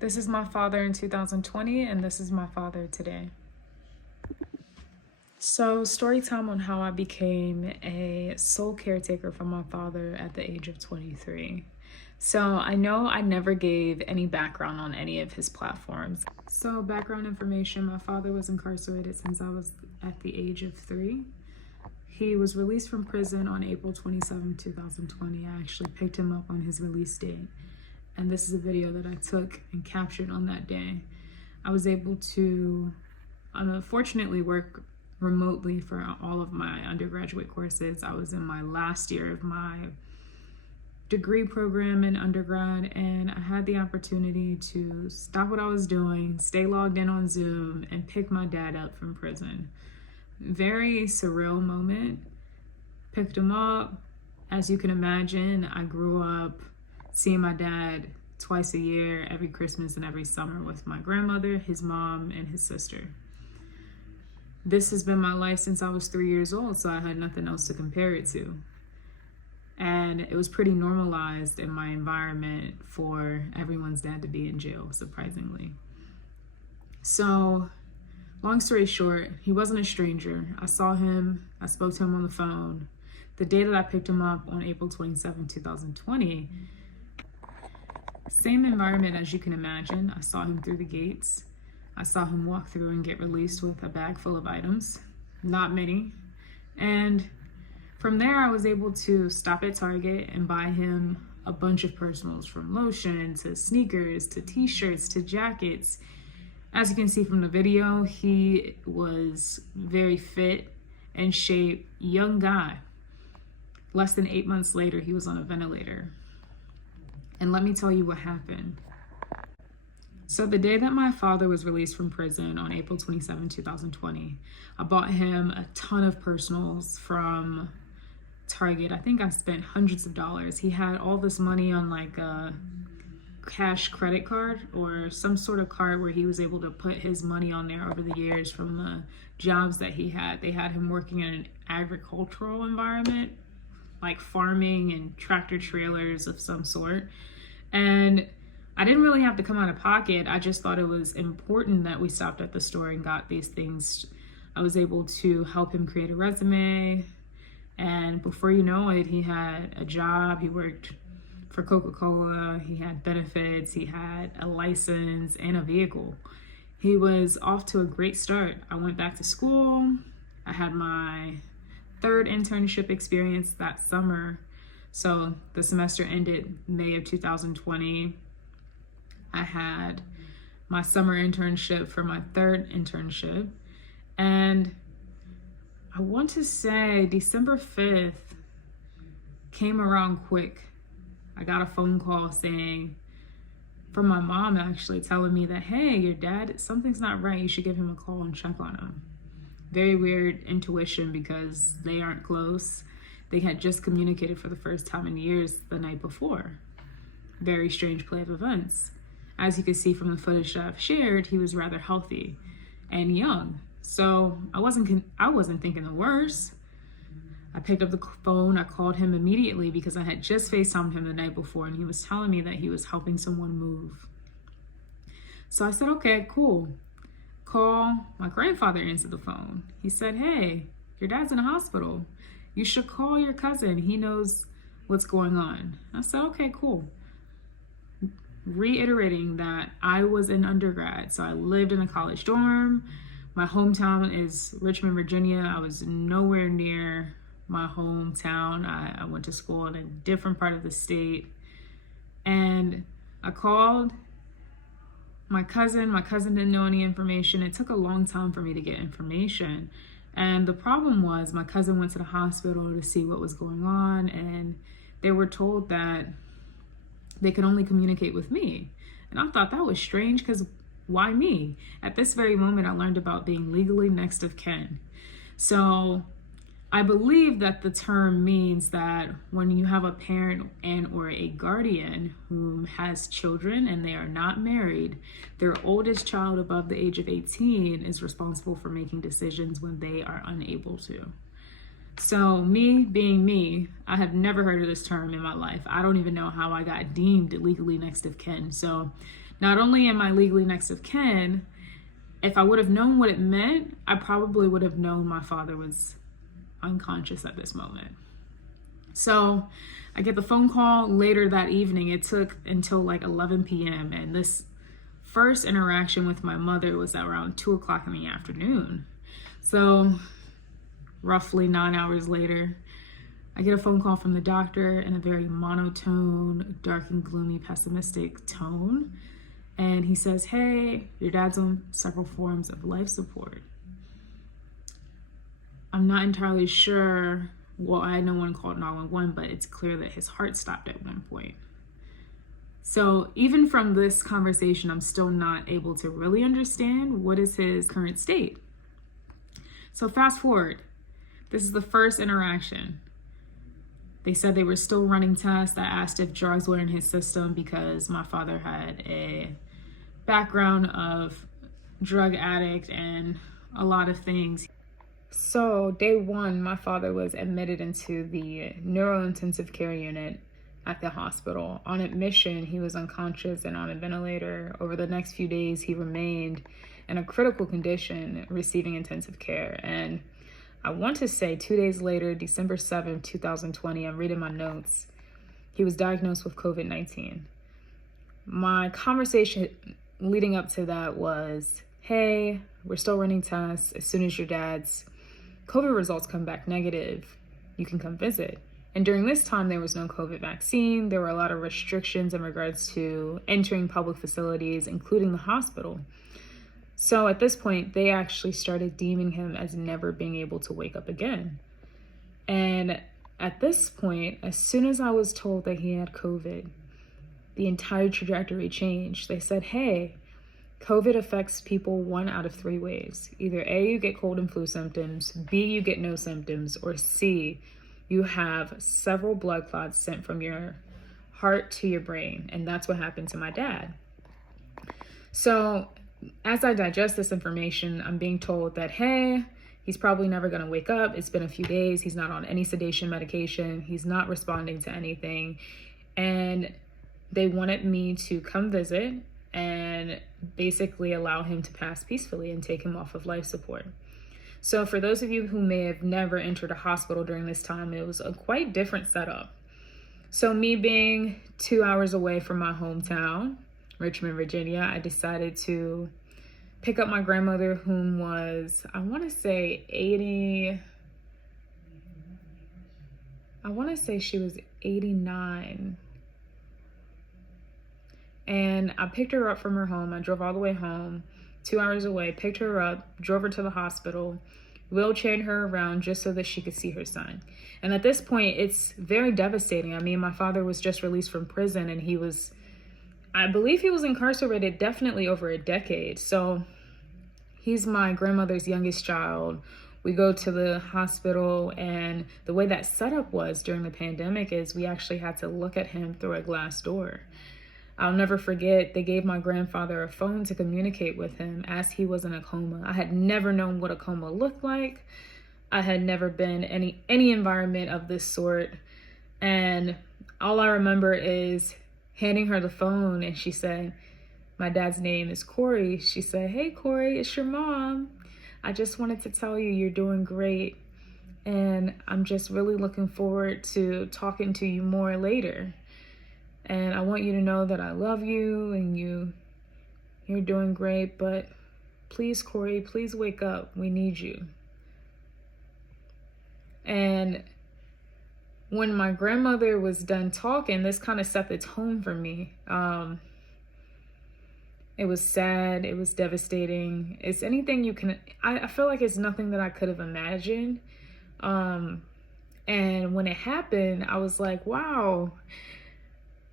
This is my father in 2020, and this is my father today. So, story time on how I became a sole caretaker for my father at the age of 23. So, I know I never gave any background on any of his platforms. So, background information, my father was incarcerated since I was at the age of 3. He was released from prison on April 27, 2020. I actually picked him up on his release date. And this is a video that I took and captured on that day. I was able to, unfortunately, work remotely for all of my undergraduate courses. I was in my last year of my degree program in undergrad, and I had the opportunity to stop what I was doing, stay logged in on Zoom, and pick my dad up from prison. Very surreal moment. Picked him up. As you can imagine, I grew up seeing my dad twice a year, every Christmas and every summer, with my grandmother, his mom, and his sister. This has been my life since I was 3 years old, so I had nothing else to compare it to. And it was pretty normalized in my environment for everyone's dad to be in jail, surprisingly. So, long story short, he wasn't a stranger. I saw him, I spoke to him on the phone. The day that I picked him up on April 27, 2020, same environment as you can imagine. I saw him through the gates. I saw him walk through and get released with a bag full of items, not many. And from there, I was able to stop at Target and buy him a bunch of personals, from lotion to sneakers to t-shirts to jackets. As you can see from the video, he was very fit and shape, young guy. Less than 8 months later, he was on a ventilator. And let me tell you what happened. So the day that my father was released from prison on April 27, 2020, I bought him a ton of personals from Target. I think I spent hundreds of dollars. He had all this money on like a cash credit card or some sort of card where he was able to put his money on there over the years from the jobs that he had. They had him working in an agricultural environment, like farming and tractor trailers of some sort. And I didn't really have to come out of pocket. I just thought it was important that we stopped at the store and got these things. I was able to help him create a resume. And before you know it, he had a job. He worked for Coca-Cola. He had benefits. He had a license and a vehicle. He was off to a great start. I went back to school. I had my third internship experience that summer. So the semester ended May of 2020. I had my summer internship for my third internship. And I want to say December 5th came around quick. I got a phone call saying, from my mom actually, telling me that, hey, your dad, something's not right. You should give him a call and check on him. Very weird intuition because they aren't close. They had just communicated for the first time in years the night before. Very strange play of events. As you can see from the footage that I've shared, he was rather healthy and young. So I wasn't thinking the worst. I picked up the phone. I called him immediately because I had just FaceTimed him the night before, and he was telling me that he was helping someone move. So I said, okay, cool. Call. My grandfather answered the phone. He said, hey, your dad's in a hospital. You should call your cousin. He knows what's going on. I said, okay, cool. Reiterating that I was in undergrad, so I lived in a college dorm. My hometown is Richmond, Virginia. I was nowhere near my hometown. I went to school in a different part of the state. And I called my cousin. My cousin didn't know any information. It took a long time for me to get information. And the problem was my cousin went to the hospital to see what was going on, and they were told that they could only communicate with me. And I thought that was strange because why me? At this very moment, I learned about being legally next of kin. So I believe that the term means that when you have a parent and or a guardian who has children and they are not married, their oldest child above the age of 18 is responsible for making decisions when they are unable to. So me being me, I have never heard of this term in my life. I don't even know how I got deemed legally next of kin. So Not only am I legally next of kin, if I would have known what it meant, I probably would have known my father was unconscious at this moment. So I get the phone call later that evening. It took until like 11 p.m. And this first interaction with my mother was around 2 o'clock in the afternoon. So roughly 9 hours later, I get a phone call from the doctor in a very monotone, dark and gloomy, pessimistic tone. And he says, hey, your dad's on several forms of life support. I'm not entirely sure why no one called 911, but it's clear that his heart stopped at one point. So even from this conversation, I'm still not able to really understand what is his current state. So fast forward, this is the first interaction. They said they were still running tests. I asked if drugs were in his system because my father had a background of drug addict and a lot of things. So day one, my father was admitted into the neurointensive care unit at the hospital. On admission, he was unconscious and on a ventilator. Over the next few days, he remained in a critical condition, receiving intensive care. And I want to say 2 days later, December 7th, 2020, I'm reading my notes, he was diagnosed with COVID-19. My conversation leading up to that was, hey, we're still running tests. As soon as your dad's COVID results come back negative, you can come visit. And during this time, there was no COVID vaccine. There were a lot of restrictions in regards to entering public facilities, including the hospital. So at this point, they actually started deeming him as never being able to wake up again. And at this point, as soon as I was told that he had COVID, the entire trajectory changed. They said, hey, COVID affects people 1 out of 3 ways. Either A, you get cold and flu symptoms, B, you get no symptoms, or C, you have several blood clots sent from your heart to your brain. And that's what happened to my dad. So as I digest this information, I'm being told that, hey, he's probably never going to wake up. It's been a few days. He's not on any sedation medication. He's not responding to anything. And they wanted me to come visit and basically allow him to pass peacefully and take him off of life support. So for those of you who may have never entered a hospital during this time, it was a quite different setup. So me being 2 hours away from my hometown, Richmond, Virginia, I decided to pick up my grandmother, whom was, I want to say she was 89. And I picked her up from her home. I drove all the way home, 2 hours away, picked her up, drove her to the hospital, wheelchaired her around just so that she could see her son. And at this point, it's very devastating. I mean, my father was just released from prison and I believe he was incarcerated definitely over a decade. So he's my grandmother's youngest child. We go to the hospital, and the way that setup was during the pandemic is we actually had to look at him through a glass door. I'll never forget, they gave my grandfather a phone to communicate with him as he was in a coma. I had never known what a coma looked like. I had never been in any environment of this sort. And all I remember is handing her the phone, and she said, my dad's name is Corey. She said, hey, Corey, it's your mom. I just wanted to tell you you're doing great. And I'm just really looking forward to talking to you more later. And I want you to know that I love you and you're doing great, but please, Corey, please wake up. We need you. And when my grandmother was done talking, this kind of set the tone for me. It was sad. It was devastating. It's anything you can, I feel like it's nothing that I could have imagined. And when it happened, I was like, wow,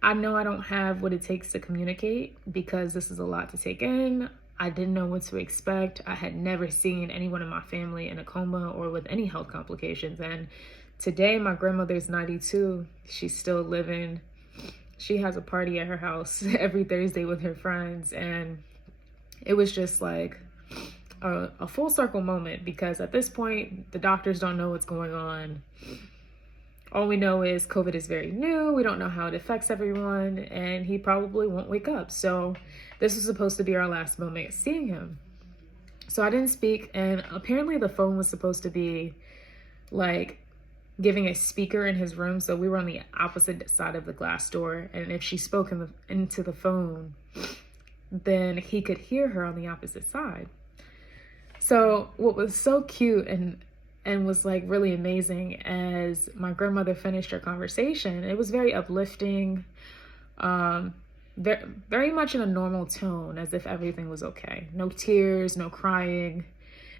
I know I don't have what it takes to communicate because this is a lot to take in. I didn't know what to expect. I had never seen anyone in my family in a coma or with any health complications. And today, my grandmother's 92. She's still living. She has a party at her house every Thursday with her friends. And it was just like a full circle moment because at this point, the doctors don't know what's going on. All we know is COVID is very new. We don't know how it affects everyone, and he probably won't wake up. So this was supposed to be our last moment at seeing him. So I didn't speak, and apparently the phone was supposed to be like giving a speaker in his room. So we were on the opposite side of the glass door, and if she spoke into the phone, then he could hear her on the opposite side. So what was so cute and was like really amazing, as my grandmother finished her conversation, it was very uplifting, very much in a normal tone, as if everything was okay. No tears, no crying.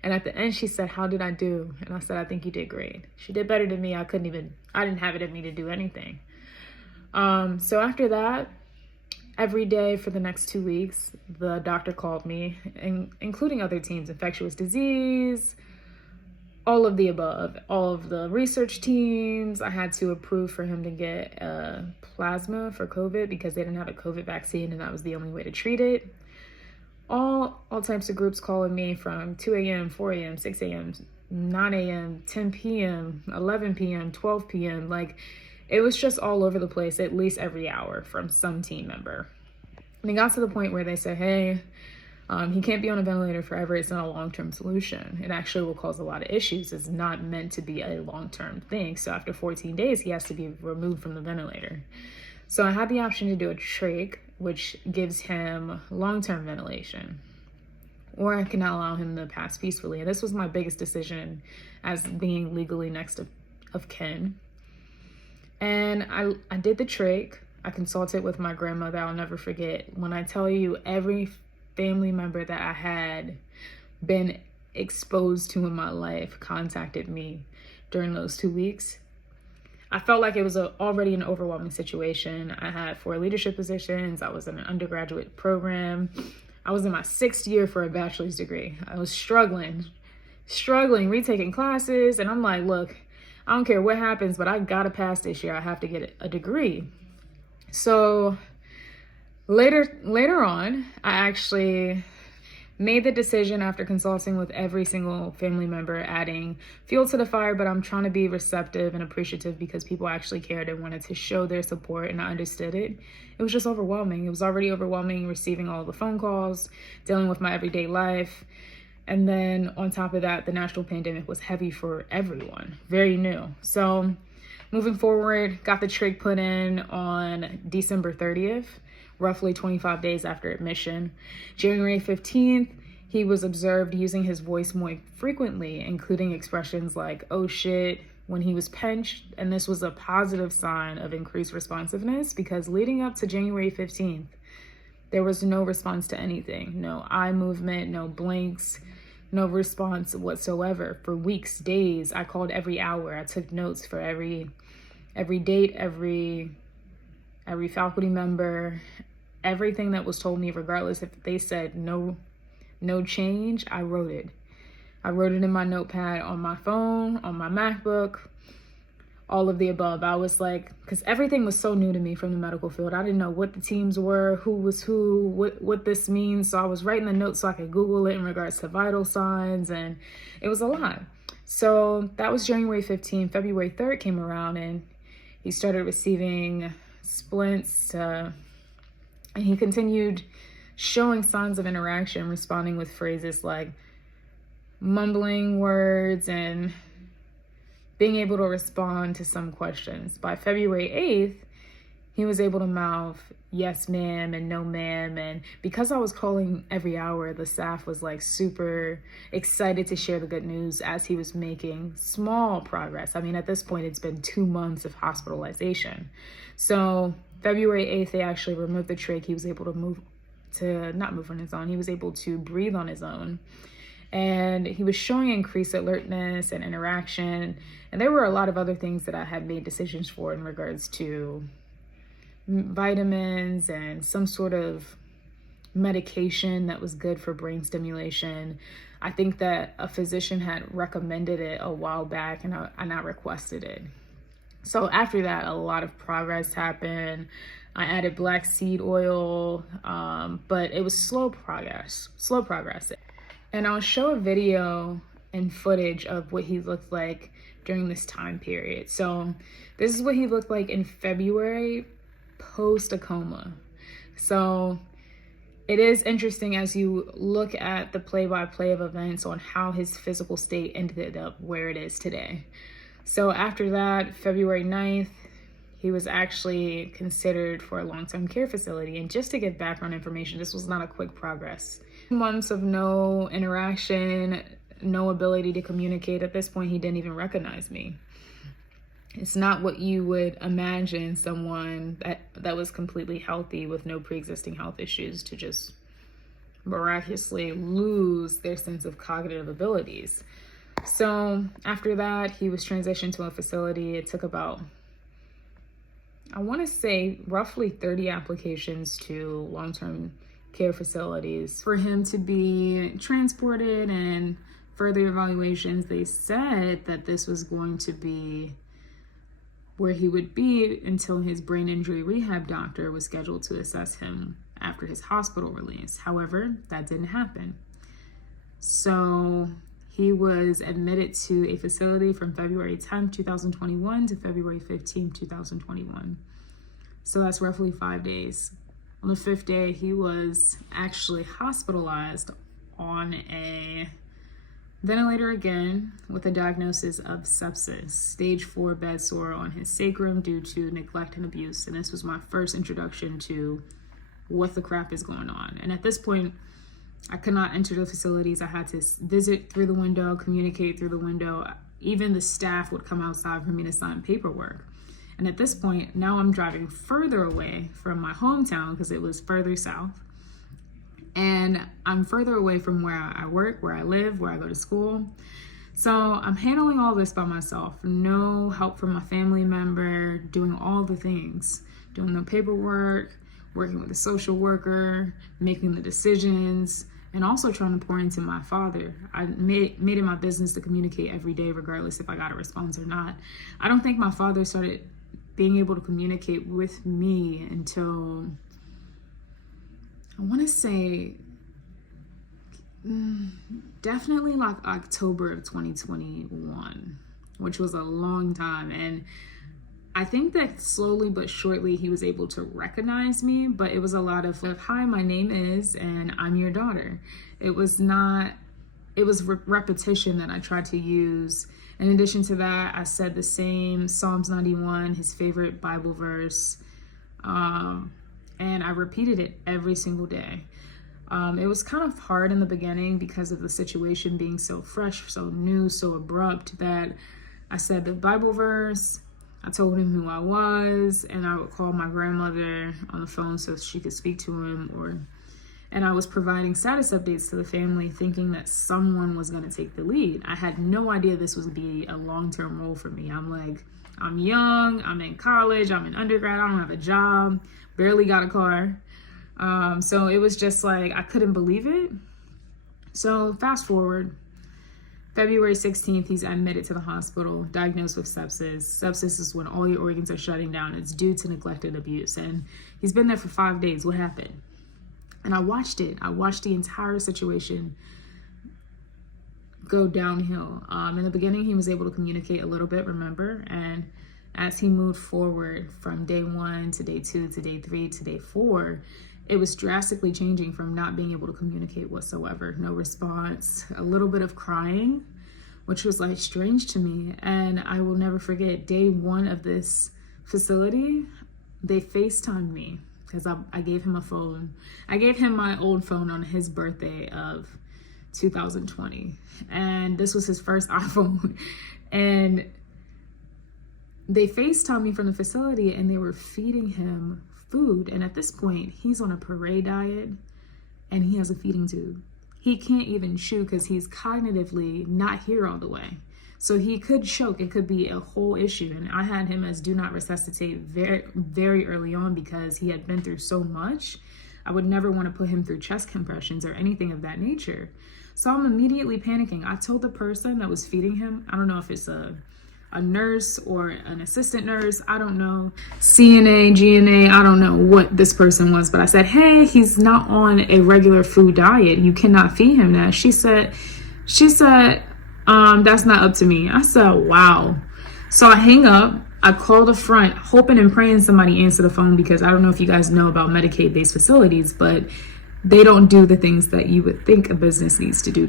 And at the end she said, "How did I do?" And I said, "I think you did great." She did better than me. I didn't have it in me to do anything. So after that, every day for the next 2 weeks, the doctor called me, including other teams, infectious disease, all of the above, all of the research teams. I had to approve for him to get plasma for COVID because they didn't have a COVID vaccine, and that was the only way to treat it. All types of groups calling me from 2 a.m., 4 a.m., 6 a.m., 9 a.m., 10 p.m., 11 p.m., 12 p.m. Like, it was just all over the place, at least every hour from some team member. And it got to the point where they said, "Hey, he can't be on a ventilator forever. It's not a long-term solution. It actually will cause a lot of issues. It's not meant to be a long-term thing. So after 14 days, he has to be removed from the ventilator." So I had the option to do a trach, which gives him long-term ventilation, or I can allow him to pass peacefully. And this was my biggest decision as being legally next of kin. And I did the trach. I consulted with my grandmother. I'll never forget, when I tell you, every family member that I had been exposed to in my life contacted me during those 2 weeks. I felt like it was already an overwhelming situation. I had 4 leadership positions. I was in an undergraduate program. I was in my 6th year for a bachelor's degree. I was struggling, retaking classes. And I'm like, look, I don't care what happens, but I gotta pass this year. I have to get a degree. So later on, I actually made the decision, after consulting with every single family member, adding fuel to the fire, but I'm trying to be receptive and appreciative because people actually cared and wanted to show their support, and I understood it. It was just overwhelming. It was already overwhelming receiving all the phone calls, dealing with my everyday life. And then on top of that, the national pandemic was heavy for everyone, very new. So moving forward, got the trach put in on December 30th. Roughly 25 days after admission. January 15th, he was observed using his voice more frequently, including expressions like, "oh shit," when he was pinched. And this was a positive sign of increased responsiveness, because leading up to January 15th, there was no response to anything. No eye movement, no blinks, no response whatsoever. For weeks, days, I called every hour. I took notes for every date, every faculty member. Everything that was told me, regardless if they said no change, I wrote it. I wrote it in my notepad, on my phone, on my MacBook, all of the above. I was like, because everything was so new to me from the medical field. I didn't know what the teams were, who was who, what this means. So I was writing the notes so I could Google it in regards to vital signs, and it was a lot. So that was January 15th. February 3rd came around, and he started receiving splints, and he continued showing signs of interaction, responding with phrases like mumbling words and being able to respond to some questions. By February 8th, he was able to mouth "yes ma'am" and "no ma'am." And because I was calling every hour, the staff was like super excited to share the good news as he was making small progress. I mean, at this point, it's been 2 months of hospitalization. So February 8th, they actually removed the trach. He was able to not move on his own. He was able to breathe on his own. And he was showing increased alertness and interaction. And there were a lot of other things that I had made decisions for in regards to vitamins and some sort of medication that was good for brain stimulation. I think that a physician had recommended it a while back, and I requested it. So after that, a lot of progress happened. I added black seed oil, but it was slow progress. And I'll show a video and footage of what he looked like during this time period. So this is what he looked like in February post a coma. So it is interesting as you look at the play-by-play of events on how his physical state ended up where it is today. So after that, February 9th, he was actually considered for a long-term care facility. And just to give background information, this was not a quick progress. Months of no interaction, no ability to communicate. At this point, he didn't even recognize me. It's not what you would imagine someone that was completely healthy with no pre-existing health issues to just miraculously lose their sense of cognitive abilities. So after that, he was transitioned to a facility. It took about, I want to say, roughly 30 applications to long-term care facilities for him to be transported and further evaluations. They said that this was going to be where he would be until his brain injury rehab doctor was scheduled to assess him after his hospital release. However, that didn't happen. So he was admitted to a facility from February 10th, 2021 to February 15th, 2021. So that's roughly 5 days. On the 5th day, he was actually hospitalized on a ventilator again with a diagnosis of sepsis, stage 4 bed sore on his sacrum due to neglect and abuse. And this was my first introduction to what the crap is going on. And at this point, I could not enter the facilities. I had to visit through the window, communicate through the window. Even the staff would come outside for me to sign paperwork. And at this point, now I'm driving further away from my hometown because it was further south. And I'm further away from where I work, where I live, where I go to school. So I'm handling all this by myself. No help from a family member, doing all the things, doing the paperwork, working with a social worker, making the decisions, and also trying to pour into my father. I made it my business to communicate every day, regardless if I got a response or not. I don't think my father started being able to communicate with me until, I want to say, definitely like October of 2021, which was a long time. And I think that slowly but surely he was able to recognize me, but it was a lot of, hi, my name is, and I'm your daughter. It was repetition that I tried to use. In addition to that, I said the same Psalms 91, his favorite Bible verse, and I repeated it every single day. It was kind of hard in the beginning because of the situation being so fresh, so new, so abrupt, that I said the Bible verse, I told him who I was, and I would call my grandmother on the phone so she could speak to him, and I was providing status updates to the family thinking that someone was going to take the lead. I had no idea this was be a long-term role for me. I'm like, I'm young, I'm in college, I'm in undergrad, I don't have a job, barely got a car. So it was just like, I couldn't believe it. So fast forward, February 16th, he's admitted to the hospital, diagnosed with sepsis. Sepsis is when all your organs are shutting down. It's due to neglect and abuse. And he's been there for 5 days. What happened? And I watched it. I watched the entire situation go downhill. In the beginning, he was able to communicate a little bit, remember? And as he moved forward from day 1 to day 2 to day 3 to day 4, it was drastically changing from not being able to communicate whatsoever. No response, a little bit of crying, which was like strange to me. And I will never forget day 1 of this facility, they FaceTimed me because I gave him a phone. I gave him my old phone on his birthday of 2020. And this was his first iPhone. And they FaceTimed me from the facility and they were feeding him food. And at this point, he's on a parade diet and he has a feeding tube. He can't even chew because he's cognitively not here all the way. So he could choke. It could be a whole issue. And I had him as do not resuscitate very, very early on because he had been through so much. I would never want to put him through chest compressions or anything of that nature. So I'm immediately panicking. I told the person that was feeding him, I don't know if it's a nurse or an assistant nurse, I don't know, CNA, GNA, I don't know what this person was, but I said, hey, he's not on a regular food diet. You cannot feed him that. She said, That's not up to me. I said, wow. So I hang up. I call the front, hoping and praying somebody answer the phone, because I don't know if you guys know about Medicaid-based facilities, but they don't do the things that you would think a business needs to do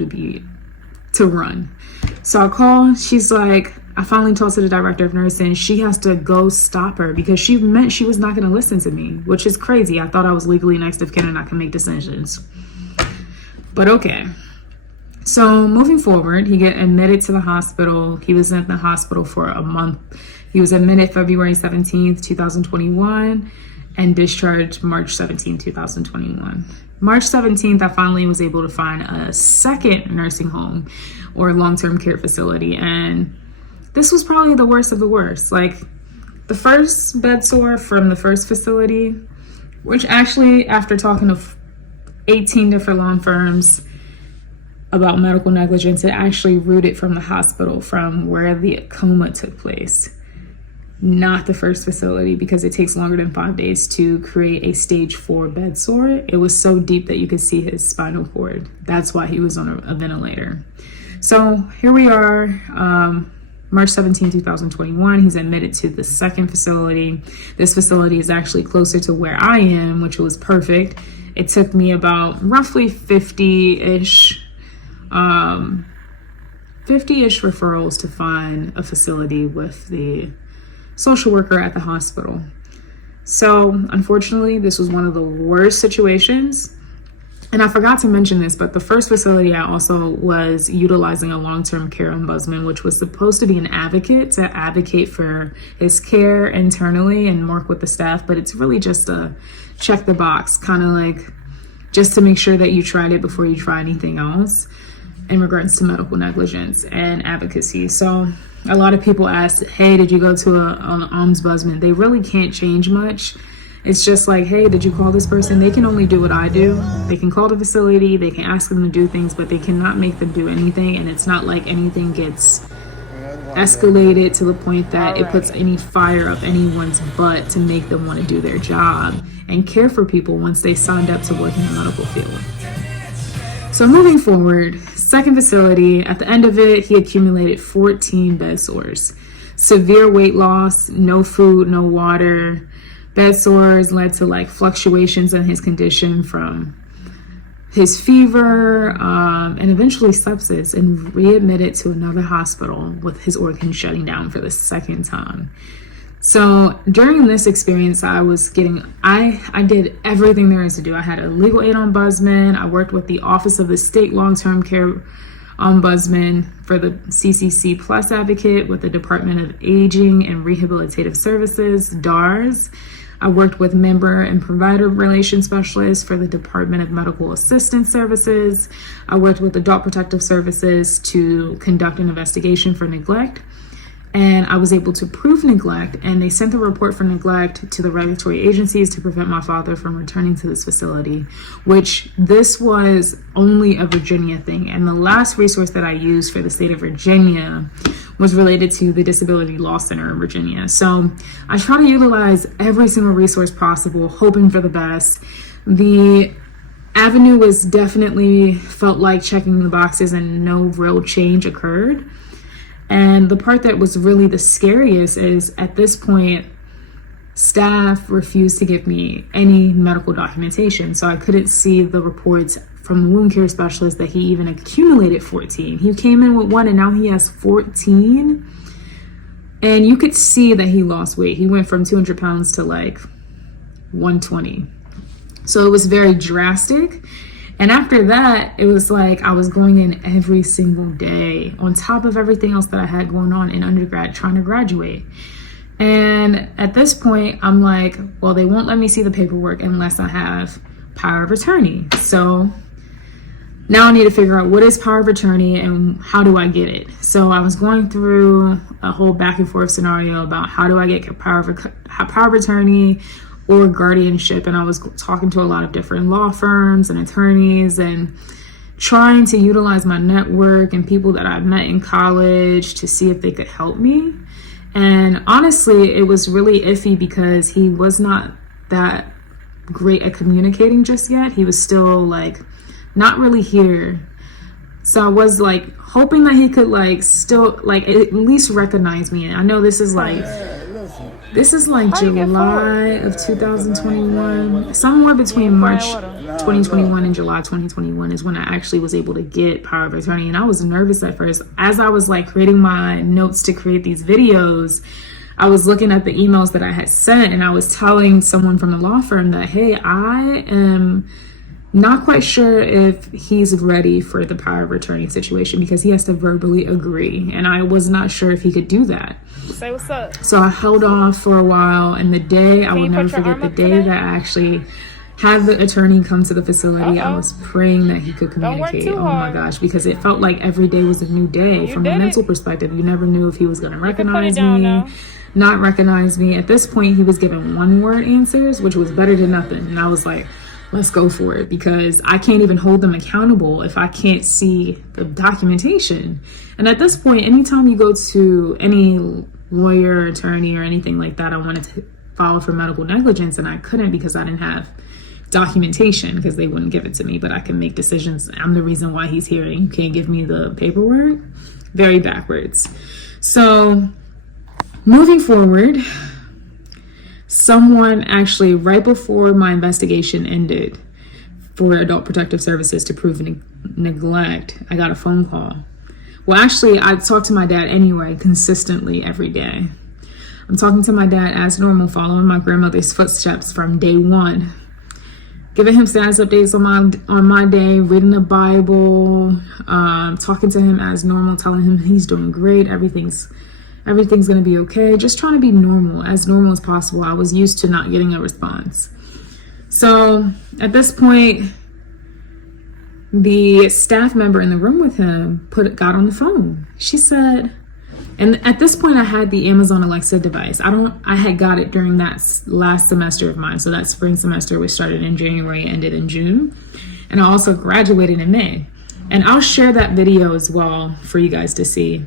to run. So I call. She's like, I finally talked to the director of nursing. She has to go stop her because she meant she was not going to listen to me, which is crazy. I thought I was legally next of kin and I can make decisions. But okay. So moving forward, he get admitted to the hospital. He was in the hospital for a month. He was admitted February 17th, 2021, and discharged March 17th, 2021. March 17th, I finally was able to find a second nursing home or long-term care facility. And this was probably the worst of the worst. Like the first bed sore from the first facility, which actually, after talking to 18 different law firms about medical negligence, it actually rooted from the hospital, from where the coma took place, not the first facility, because it takes longer than 5 days to create a stage 4 bed sore. It was so deep that you could see his spinal cord. That's why he was on a ventilator. So here we are, March 17, 2021. He's admitted to the second facility. This facility is actually closer to where I am, which was perfect. It took me about roughly 50-ish referrals to find a facility with the social worker at the hospital. So unfortunately, this was one of the worst situations. And I forgot to mention this, but the first facility, I also was utilizing a long-term care ombudsman, which was supposed to be an advocate to advocate for his care internally and work with the staff. But it's really just a check the box, kind of like just to make sure that you tried it before you try anything else in regards to medical negligence and advocacy. So a lot of people ask, hey, did you go to an ombudsman? They really can't change much. It's just like, hey, did you call this person? They can only do what I do. They can call the facility, they can ask them to do things, but they cannot make them do anything. And it's not like anything gets escalated to the point that it puts any fire up anyone's butt to make them want to do their job and care for people once they signed up to work in the medical field. So moving forward, second facility, at the end of it, he accumulated 14 bed sores. Severe weight loss, no food, no water. Bed sores led to like fluctuations in his condition, from his fever and eventually sepsis, and readmitted to another hospital with his organs shutting down for the second time. So during this experience, I did everything there is to do. I had a legal aid ombudsman. I worked with the Office of the State Long-Term Care Ombudsman for the CCC Plus advocate with the Department of Aging and Rehabilitative Services, DARS. I worked with member and provider relations specialists for the Department of Medical Assistance Services. I worked with Adult Protective Services to conduct an investigation for neglect. And I was able to prove neglect, and they sent the report for neglect to the regulatory agencies to prevent my father from returning to this facility, which this was only a Virginia thing. And the last resource that I used for the state of Virginia was related to the Disability Law Center in Virginia. So I try to utilize every single resource possible, hoping for the best. The avenue was definitely felt like checking the boxes and no real change occurred. And the part that was really the scariest is, at this point, staff refused to give me any medical documentation. So I couldn't see the reports from the wound care specialist that he even accumulated 14. He came in with 1 and now he has 14. And you could see that he lost weight. He went from 200 pounds to like 120. So it was very drastic. And after that, it was like I was going in every single day on top of everything else that I had going on in undergrad, trying to graduate. And at this point, I'm like, well, they won't let me see the paperwork unless I have power of attorney. So now I need to figure out what is power of attorney and how do I get it. So I was going through a whole back and forth scenario about how do I get power of attorney or guardianship. And I was talking to a lot of different law firms and attorneys and trying to utilize my network and people that I met in college to see if they could help me. And honestly, it was really iffy because he was not that great at communicating just yet. He was still like not really here So I was like hoping that he could like still like at least recognize me. And I know this is like July of 2021, somewhere between March 2021 and July 2021 is when I actually was able to get power of attorney. And I was nervous at first. As I was like creating my notes to create these videos, I was looking at the emails that I had sent, and I was telling someone from the law firm that, hey, I am not quite sure if he's ready for the power of attorney situation because he has to verbally agree. And I was not sure if he could do that. Say what's up. So I held off for a while, and the day, I will never forget the day that I actually had the attorney come to the facility. I was praying that he could communicate. Oh my gosh, because it felt like every day was a new day. From a mental perspective, you never knew if he was going to recognize me, not recognize me. At this point, he was giving one-word answers, which was better than nothing. And I was like, let's go for it, because I can't even hold them accountable if I can't see the documentation. And at this point, anytime you go to any lawyer, attorney, or anything like that, I wanted to file for medical negligence, and I couldn't because I didn't have documentation, because they wouldn't give it to me. But I can make decisions. I'm the reason why he's here, and you can't give me the paperwork. Very backwards. So moving forward, someone actually, right before my investigation ended for Adult Protective Services to prove neglect, I got a phone call. Well, actually, I talked to my dad anyway, consistently every day. I'm talking to my dad as normal, following my grandmother's footsteps from day one, giving him status updates on my day, reading the Bible, talking to him as normal, telling him he's doing great, everything's going to be okay. Just trying to be normal as possible. I was used to not getting a response. So at this point, the staff member in the room with him got on the phone. She said, and at this point I had the Amazon Alexa device. I had got it during that last semester of mine. So that spring semester, which started in January, ended in June. And I also graduated in May. And I'll share that video as well for you guys to see.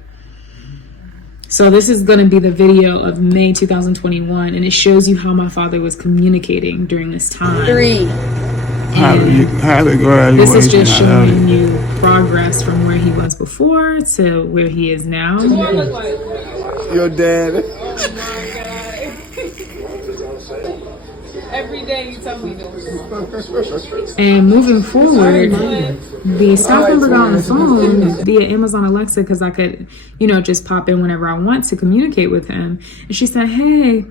So this is going to be the video of May 2021, and it shows you how my father was communicating during this time. This is just showing you progress from where he was before to where he is now. Your dad. Every day you tell me this. And moving forward, the staff member got on the phone via Amazon Alexa, because I could, just pop in whenever I want to communicate with him. And she said, hey,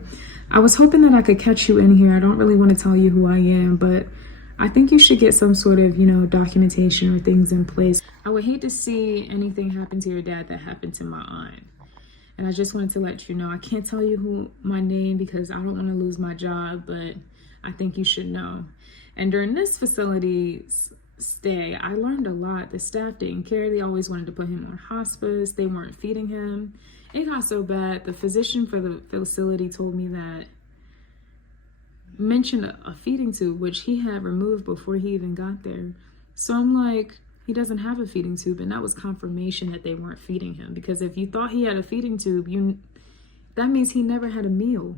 I was hoping that I could catch you in here. I don't really want to tell you who I am, but I think you should get some sort of, documentation or things in place. I would hate to see anything happen to your dad that happened to my aunt. And I just wanted to let you know, I can't tell you my name because I don't want to lose my job, but I think you should know. And during this facility stay, I learned a lot. The staff didn't care. They always wanted to put him on hospice. They weren't feeding him. It got so bad. The physician for the facility told me that, mentioned a feeding tube, which he had removed before he even got there. So I'm like, he doesn't have a feeding tube. And that was confirmation that they weren't feeding him. Because if you thought he had a feeding tube, that means he never had a meal.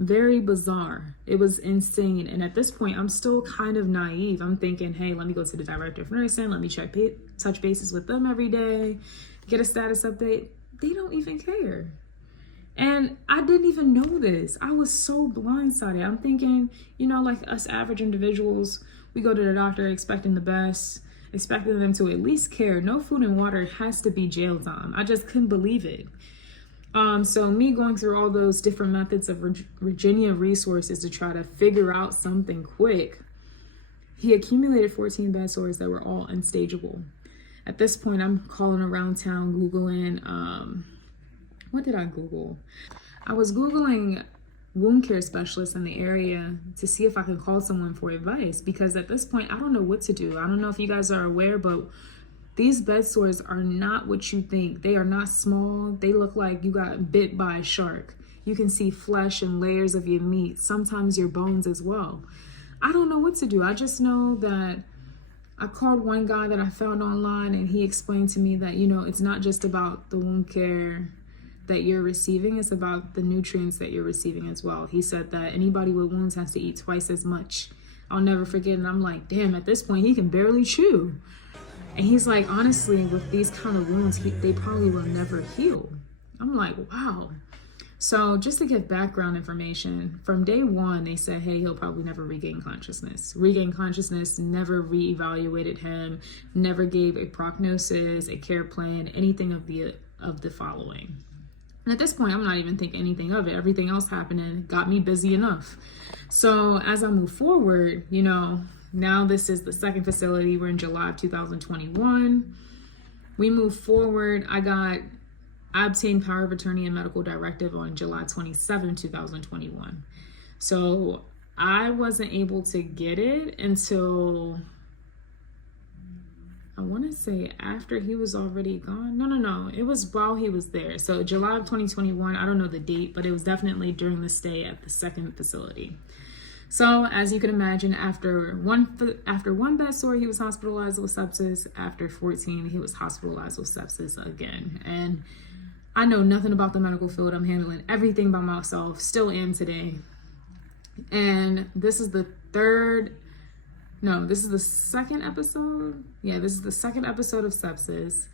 Very bizarre. It was insane. And at this point, I'm still kind of naive. I'm thinking, hey, let me go to the director of nursing. Let me touch bases with them every day. Get a status update. They don't even care. And I didn't even know this. I was so blindsided. I'm thinking, like us average individuals, we go to the doctor expecting the best, expecting them to at least care. No food and water has to be jail time. I just couldn't believe it. So me going through all those different methods of Virginia resources to try to figure out something quick, he accumulated 14 bed sores that were all unstageable. At this point, I'm calling around town, Googling, what did I Google? I was Googling wound care specialists in the area to see if I could call someone for advice, because at this point, I don't know what to do. I don't know if you guys are aware, but these bed sores are not what you think. They are not small. They look like you got bit by a shark. You can see flesh and layers of your meat, sometimes your bones as well. I don't know what to do. I just know that I called one guy that I found online, and he explained to me that, it's not just about the wound care that you're receiving, it's about the nutrients that you're receiving as well. He said that anybody with wounds has to eat twice as much. I'll never forget. And I'm like, damn, at this point, he can barely chew. And he's like, honestly, with these kind of wounds, they probably will never heal. I'm like, wow. So just to give background information, from day one, they said, hey, he'll probably never regain consciousness. Regain consciousness, never reevaluated him, never gave a prognosis, a care plan, anything of the following. And at this point, I'm not even thinking anything of it. Everything else happening got me busy enough. So as I move forward, you know, now this is the second facility. We're in July of 2021. We move forward. I obtained power of attorney and medical directive on July 27, 2021. So I wasn't able to get it until, I want to say after he was already gone. No. It was while he was there. So July of 2021, I don't know the date, but it was definitely during the stay at the second facility. So as you can imagine, after one bed sore, he was hospitalized with sepsis. After 14, he was hospitalized with sepsis again. And I know nothing about the medical field. I'm handling everything by myself, still am today. And this is the second episode. Yeah, this is the second episode of sepsis.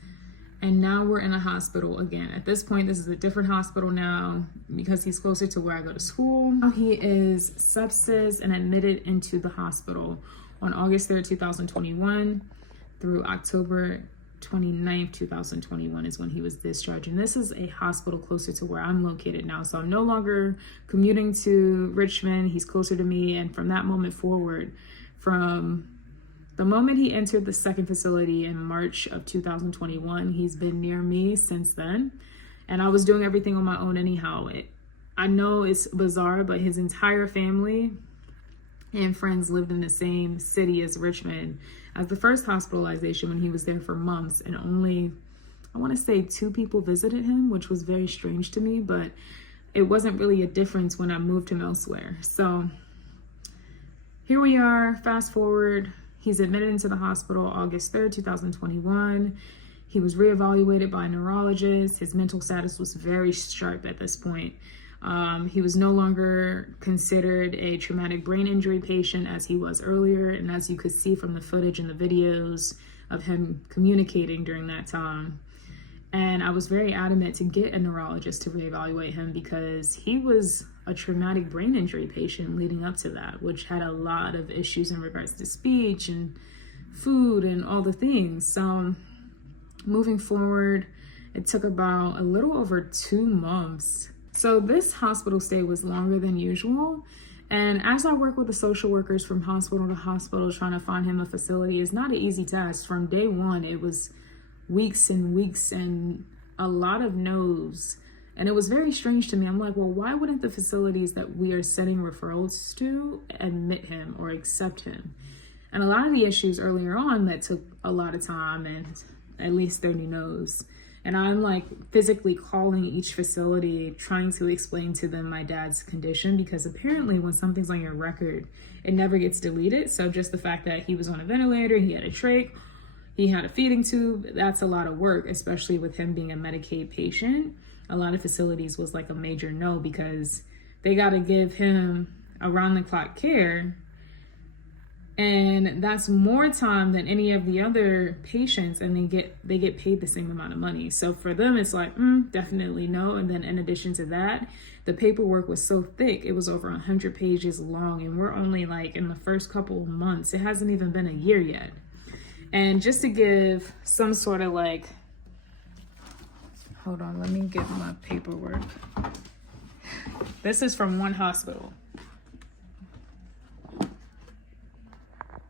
And now we're in a hospital again. At this point, this is a different hospital now because he's closer to where I go to school. Now he is sepsis and admitted into the hospital on August 3rd, 2021 through October 29th, 2021 is when he was discharged. And this is a hospital closer to where I'm located now. So I'm no longer commuting to Richmond. He's closer to me. And from that moment forward, from the moment he entered the second facility in March of 2021, he's been near me since then. And I was doing everything on my own anyhow. I know it's bizarre, but his entire family and friends lived in the same city as Richmond as the first hospitalization when he was there for months. And only, I want to say 2 people visited him, which was very strange to me, but it wasn't really a difference when I moved him elsewhere. So here we are, fast forward. He's admitted into the hospital August 3rd, 2021. He was reevaluated by a neurologist. His mental status was very sharp at this point. He was no longer considered a traumatic brain injury patient as he was earlier. And as you could see from the footage and the videos of him communicating during that time. And I was very adamant to get a neurologist to reevaluate him because he was a traumatic brain injury patient leading up to that, which had a lot of issues in regards to speech and food and all the things. So moving forward, it took about a little over 2 months. So this hospital stay was longer than usual. And as I work with the social workers from hospital to hospital, trying to find him a facility is not an easy task. From day one, it was weeks and weeks and a lot of no's. And it was very strange to me. I'm like, well, why wouldn't the facilities that we are sending referrals to admit him or accept him? And a lot of the issues earlier on that took a lot of time and at least 30 no's. And I'm like physically calling each facility, trying to explain to them my dad's condition, because apparently when something's on your record, it never gets deleted. So just the fact that he was on a ventilator, he had a trach, he had a feeding tube, that's a lot of work, especially with him being a Medicaid patient. A lot of facilities was like a major no because they got to give him around the clock care. And that's more time than any of the other patients, and they get paid the same amount of money. So for them, it's like, definitely no. And then in addition to that, the paperwork was so thick, it was over 100 pages long, and we're only like in the first couple of months. It hasn't even been a year yet. And just to give some sort of like, hold on, let me get my paperwork. This is from one hospital.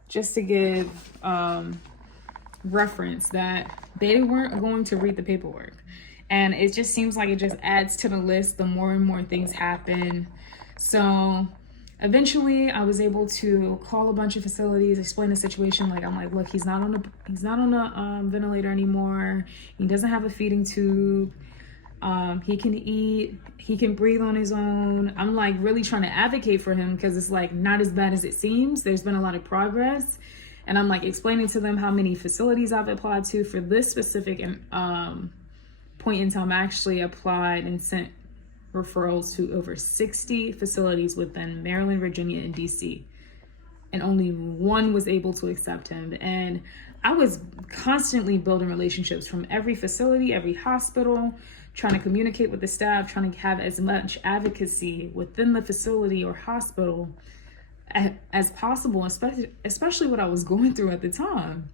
Just to give reference that they weren't going to read the paperwork. And it just seems like it just adds to the list the more and more things happen. So eventually I was able to call a bunch of facilities, explain the situation. Like, I'm like, look, he's not on a ventilator anymore. He doesn't have a feeding tube. He can eat, he can breathe on his own. I'm like really trying to advocate for him because it's like not as bad as it seems. There's been a lot of progress. And I'm like explaining to them how many facilities I've applied to for this specific point in time. I actually applied and sent referrals to over 60 facilities within Maryland, Virginia, and DC. And only one was able to accept him. And I was constantly building relationships from every facility, every hospital, trying to communicate with the staff, trying to have as much advocacy within the facility or hospital as possible, especially what I was going through at the time.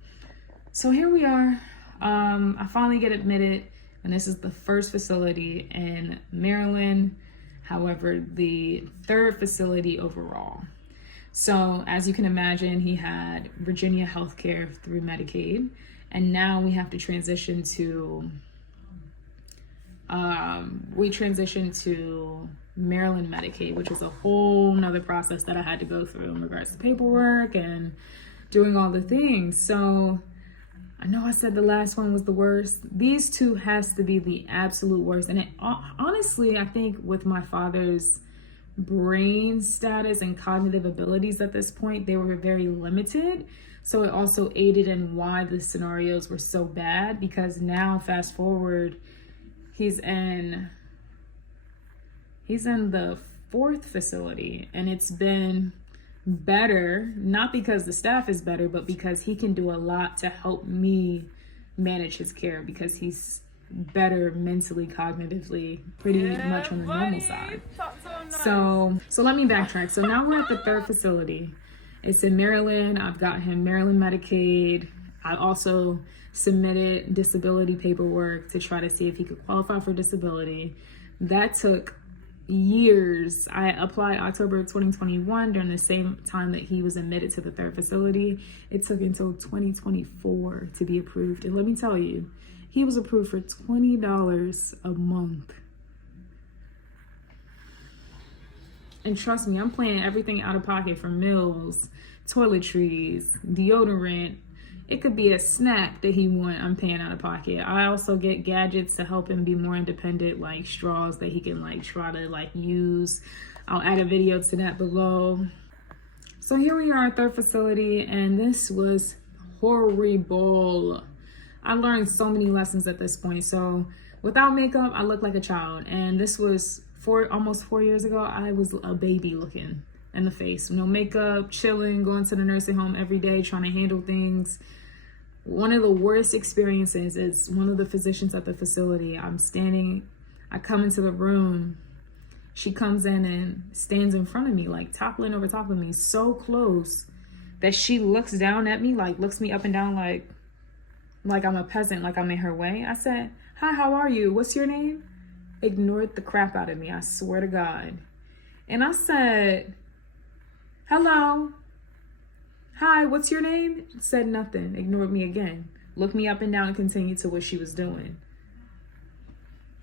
So here we are. I finally get admitted, and this is the first facility in Maryland. However, the third facility overall. So as you can imagine, he had Virginia healthcare through Medicaid, and now we have to transition to Maryland Medicaid, which is a whole nother process that I had to go through in regards to paperwork and doing all the things. So I know I said the last one was the worst. These two has to be the absolute worst. And honestly, I think with my father's brain status and cognitive abilities at this point, they were very limited. So it also aided in why the scenarios were so bad, because now fast forward, he's in the fourth facility, and it's been better, not because the staff is better, but because he can do a lot to help me manage his care, because he's better mentally, cognitively, pretty much on the normal side. So let me backtrack. So now we're at the third facility. It's in Maryland. I've got him Maryland Medicaid. I also submitted disability paperwork to try to see if he could qualify for disability. That took years. I applied October 2021 during the same time that he was admitted to the third facility. It took until 2024 to be approved. And let me tell you, he was approved for $20 a month. And trust me, I'm paying everything out of pocket, from meals, toiletries, deodorant. It could be a snack that he want, I'm paying out of pocket. I also get gadgets to help him be more independent, like straws that he can try to use. I'll add a video to that below. So here we are at third facility, and this was horrible. I learned so many lessons at this point. So without makeup, I look like a child. And this was almost 4 years ago. I was a baby looking in the face. No makeup, chilling, going to the nursing home every day, trying to handle things. One of the worst experiences is one of the physicians at the facility. I come into the room. She comes in and stands in front of me, toppling over top of me, so close that she looks down at me, looks me up and down like I'm a peasant, like I'm in her way. I said, "Hi, how are you? What's your name?" Ignored the crap out of me, I swear to God. And I said, "Hello. Hi, what's your name?" Said nothing, ignored me again. Looked me up and down and continued to what she was doing.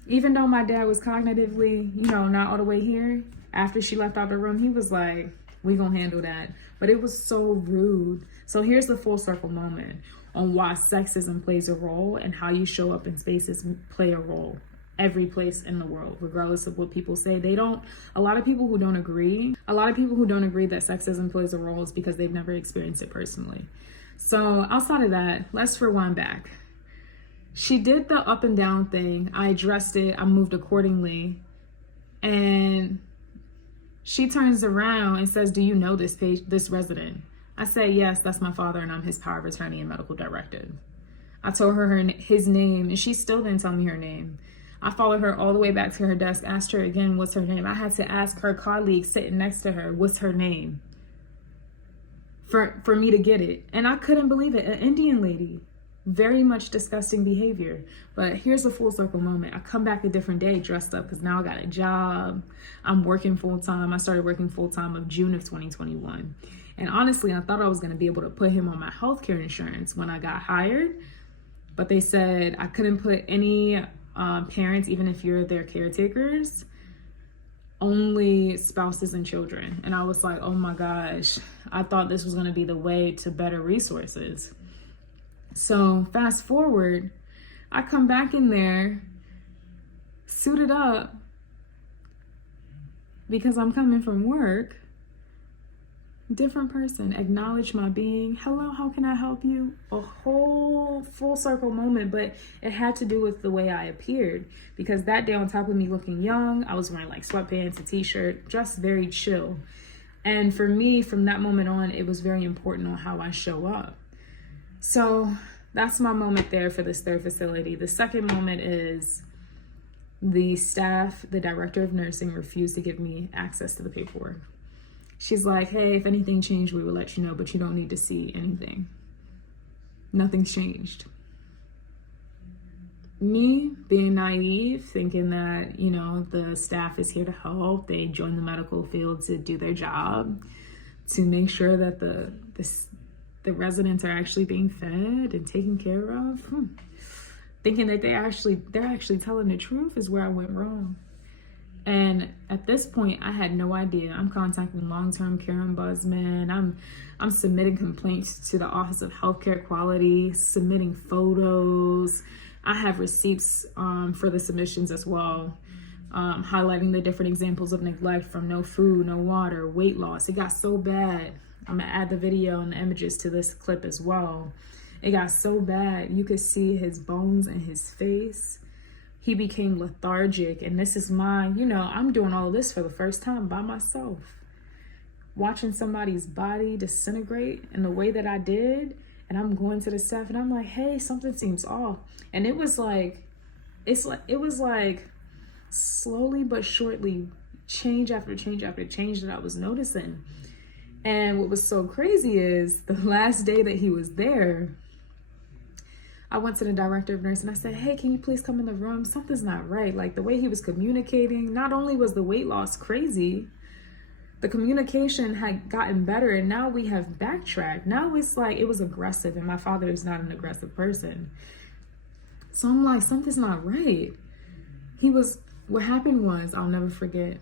Even though my dad was cognitively, not all the way here, after she left out the room, he was like, "We gonna handle that." But it was so rude. So here's the full circle moment on why sexism plays a role, and how you show up in spaces play a role. Every place in the world, regardless of what people say. A lot of people who don't agree that sexism plays a role is because they've never experienced it personally. So outside of that, let's rewind back. She did the up and down thing. I addressed it. I moved accordingly. And she turns around and says, "Do you know this resident?" I say, "Yes, that's my father, and I'm his power of attorney and medical director." I told her his name, and she still didn't tell me her name. I followed her all the way back to her desk, asked her again, what's her name? I had to ask her colleague sitting next to her, what's her name? For me to get it. And I couldn't believe it. An Indian lady. Very much disgusting behavior. But here's a full circle moment. I come back a different day dressed up, because now I got a job. I'm working full time. I started working full time of June of 2021. And honestly, I thought I was going to be able to put him on my healthcare insurance when I got hired. But they said I couldn't put any parents, even if you're their caretakers, only spouses and children. And I was like, oh my gosh, I thought this was going to be the way to better resources. So fast forward, I come back in there suited up because I'm coming from work. Different person, acknowledge my being. Hello, how can I help you? A whole full circle moment, but it had to do with the way I appeared, because that day, on top of me looking young, I was wearing sweatpants, a t-shirt, dressed very chill. And for me, from that moment on, it was very important on how I show up. So that's my moment there for this third facility. The second moment is the staff, the director of nursing, refused to give me access to the paperwork. She's like, hey, if anything changed, we will let you know, but you don't need to see anything. Nothing's changed. Me being naive, thinking that, you know, the staff is here to help. They joined the medical field to do their job, to make sure that the residents are actually being fed and taken care of. Thinking that they're actually telling the truth is where I went wrong. And at this point, I had no idea. I'm contacting long-term care ombudsman. I'm submitting complaints to the Office of Healthcare Quality, submitting photos. I have receipts for the submissions as well, highlighting the different examples of neglect, from no food, no water, weight loss. It got so bad. I'm gonna add the video and the images to this clip as well. It got so bad, you could see his bones and his face. He became lethargic, and this is I'm doing all of this for the first time by myself. Watching somebody's body disintegrate in the way that I did, and I'm going to the staff and I'm like, hey, something seems off. And it was like slowly but surely, change after change after change that I was noticing. And what was so crazy is the last day that he was there, I went to the director of nursing and I said, hey, can you please come in the room? Something's not right. Like, the way he was communicating, not only was the weight loss crazy, the communication had gotten better, and now we have backtracked. Now it's like, it was aggressive, and my father is not an aggressive person. So I'm like, something's not right. What happened was, I'll never forget,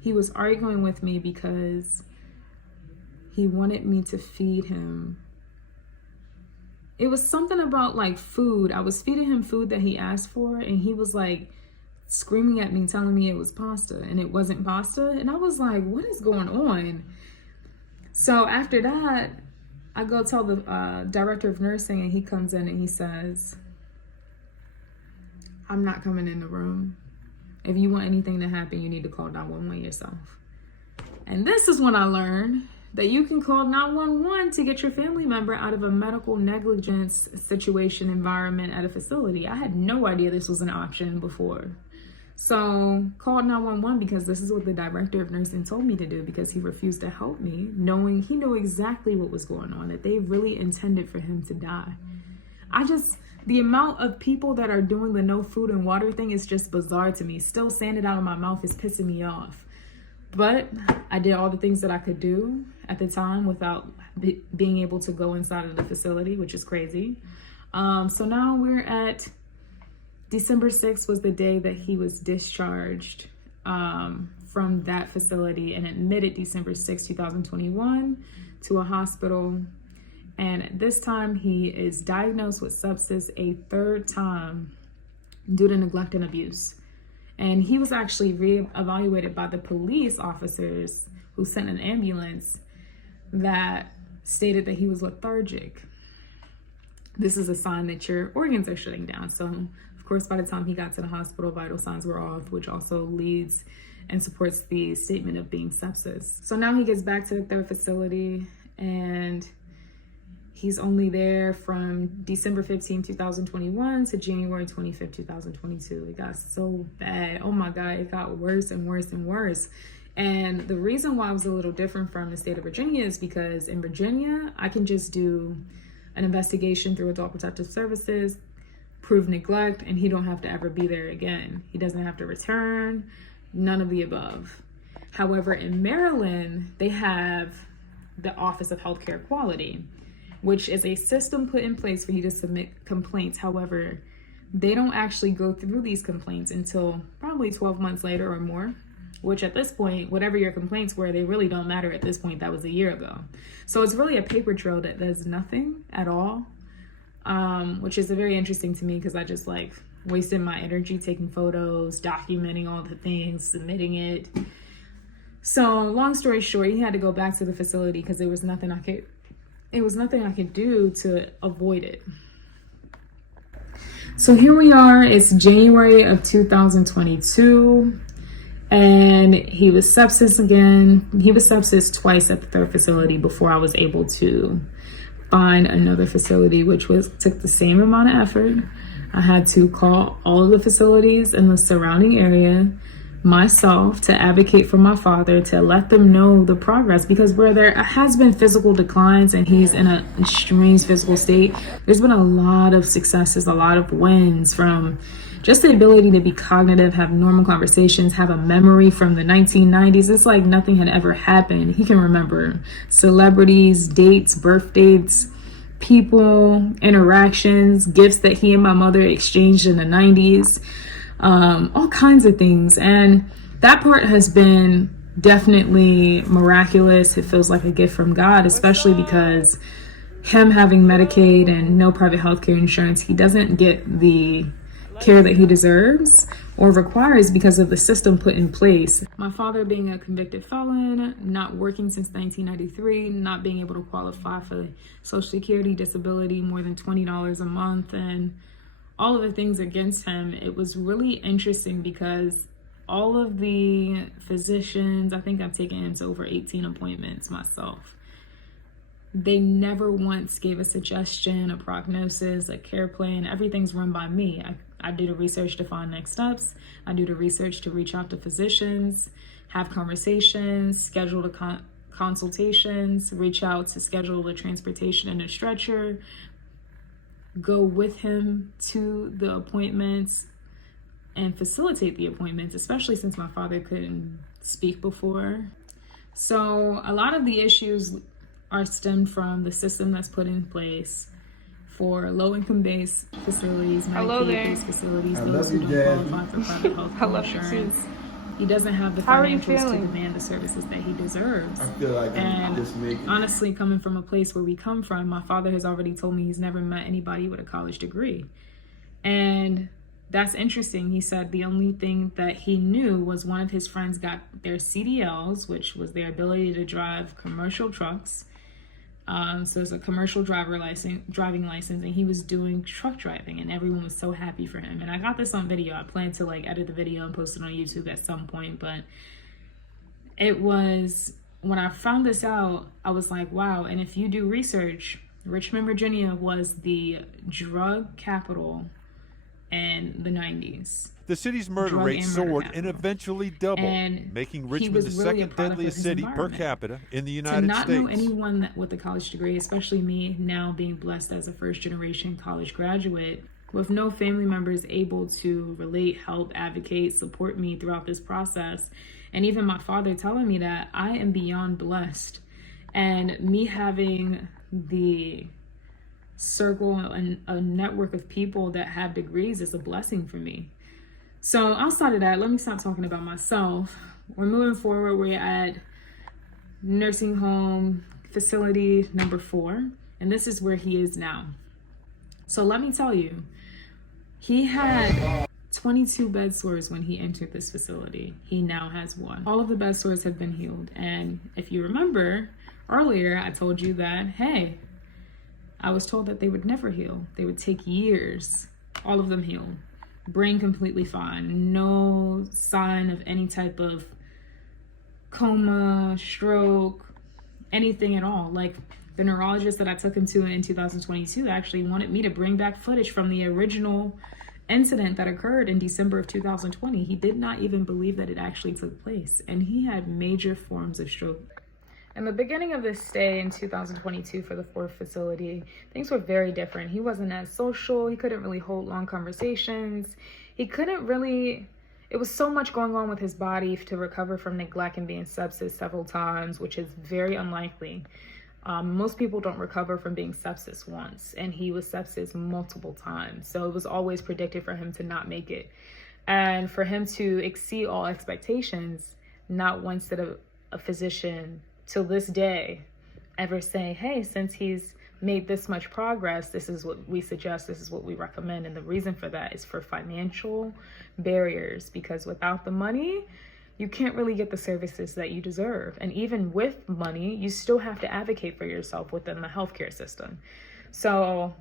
he was arguing with me because he wanted me to feed him. It was something about like food. I was feeding him food that he asked for, and he was like screaming at me, telling me it was pasta, and it wasn't pasta. And I was like, what is going on? So after that, I go tell the director of nursing, and he comes in and he says, I'm not coming in the room. If you want anything to happen, you need to call 911 yourself. And this is when I learned that you can call 911 to get your family member out of a medical negligence situation environment at a facility. I had no idea this was an option before. So called 911 because this is what the director of nursing told me to do, because he refused to help me, knowing he knew exactly what was going on, that they really intended for him to die. The amount of people that are doing the no food and water thing is just bizarre to me. Still saying it out of my mouth is pissing me off. But I did all the things that I could do at the time without being able to go inside of the facility, which is crazy. So now we're at December 6th was the day that he was discharged from that facility and admitted December 6, 2021 to a hospital. And at this time, he is diagnosed with sepsis a third time due to neglect and abuse. And he was actually re-evaluated by the police officers who sent an ambulance that stated that he was lethargic. This is a sign that your organs are shutting down. So, of course, by the time he got to the hospital, vital signs were off, which also leads and supports the statement of being sepsis. So now he gets back to the third facility, and he's only there from December 15, 2021 to January 25, 2022. It got so bad. Oh my God, it got worse and worse and worse. And the reason why it was a little different from the state of Virginia is because in Virginia, I can just do an investigation through Adult Protective Services, prove neglect, and he don't have to ever be there again. He doesn't have to return, none of the above. However, in Maryland, they have the Office of Healthcare Quality, which is a system put in place for you to submit complaints. However, they don't actually go through these complaints until probably 12 months later or more, which at this point, whatever your complaints were, they really don't matter at this point. That was a year ago. So it's really a paper trail that does nothing at all, which is very interesting to me because I just like wasted my energy taking photos, documenting all the things, submitting it. So long story short, he had to go back to the facility because there was nothing I could do to avoid it. So here we are, it's January of 2022, and he was sepsis again. He was sepsis twice at the third facility before I was able to find another facility, which took the same amount of effort. I had to call all of the facilities in the surrounding area myself to advocate for my father, to let them know the progress, because where there has been physical declines and he's in an extreme physical state, there's been a lot of successes, a lot of wins, from just the ability to be cognitive, have normal conversations, have a memory from the 1990s. It's like nothing had ever happened. He can remember celebrities, dates, birth dates, people, interactions, gifts that he and my mother exchanged in the 90s, all kinds of things. And that part has been definitely miraculous. It feels like a gift from God, especially because him having Medicaid and no private healthcare insurance, he doesn't get the care that he deserves or requires because of the system put in place. My father being a convicted felon, not working since 1993, not being able to qualify for Social Security, disability, more than $20 a month, and all of the things against him. It was really interesting because all of the physicians, I think I've taken him to over 18 appointments myself, they never once gave a suggestion, a prognosis, a care plan. Everything's run by me. I do the research to find next steps. I do the research to reach out to physicians, have conversations, schedule the consultations, reach out to schedule the transportation and a stretcher, go with him to the appointments and facilitate the appointments, especially since my father couldn't speak before. So a lot of the issues are stemmed from the system that's put in place for low-income based facilities, Medicaid-based facilities, those who don't qualify for private health insurance. He doesn't have the financials to demand the services that he deserves. I feel like I'm just making. Honestly, coming from a place where we come from, my father has already told me he's never met anybody with a college degree. And that's interesting. He said the only thing that he knew was one of his friends got their CDLs, which was their ability to drive commercial trucks. So it's a commercial driving license, and he was doing truck driving, and everyone was so happy for him. And I got this on video. I plan to edit the video and post it on YouTube at some point, but it was, when I found this out, I was like, wow. And if you do research, Richmond, Virginia was the drug capital in the 90s. The city's murder rate soared and eventually doubled, making Richmond the second deadliest city per capita in the United States. To not know anyone with a college degree, especially me now being blessed as a first-generation college graduate, with no family members able to relate, help, advocate, support me throughout this process, and even my father telling me that I am beyond blessed, and me having the circle and a network of people that have degrees is a blessing for me. So outside of that, let me stop talking about myself. We're moving forward. We're at nursing home facility number 4, and this is where he is now. So let me tell you, he had 22 bed sores when he entered this facility. He now has 1. All of the bed sores have been healed. And if you remember earlier, I told you that, hey, I was told that they would never heal. They would take years. All of them healed. Brain completely fine. No sign of any type of coma, stroke, anything at all. Like, the neurologist that I took him to in 2022 actually wanted me to bring back footage from the original incident that occurred in December of 2020. He did not even believe that it actually took place, and he had major forms of stroke. In the beginning of this stay in 2022 for the 4th facility, things were very different. He wasn't as social. He couldn't really hold long conversations. He couldn't really, it was so much going on with his body to recover from neglect and being sepsis several times, which is very unlikely. Most people don't recover from being sepsis once, and he was sepsis multiple times. So it was always predicted for him to not make it. And for him to exceed all expectations, not once did a physician till this day ever say, hey, since he's made this much progress, this is what we suggest, this is what we recommend. And the reason for that is for financial barriers, because without the money, you can't really get the services that you deserve. And even with money, you still have to advocate for yourself within the healthcare system. So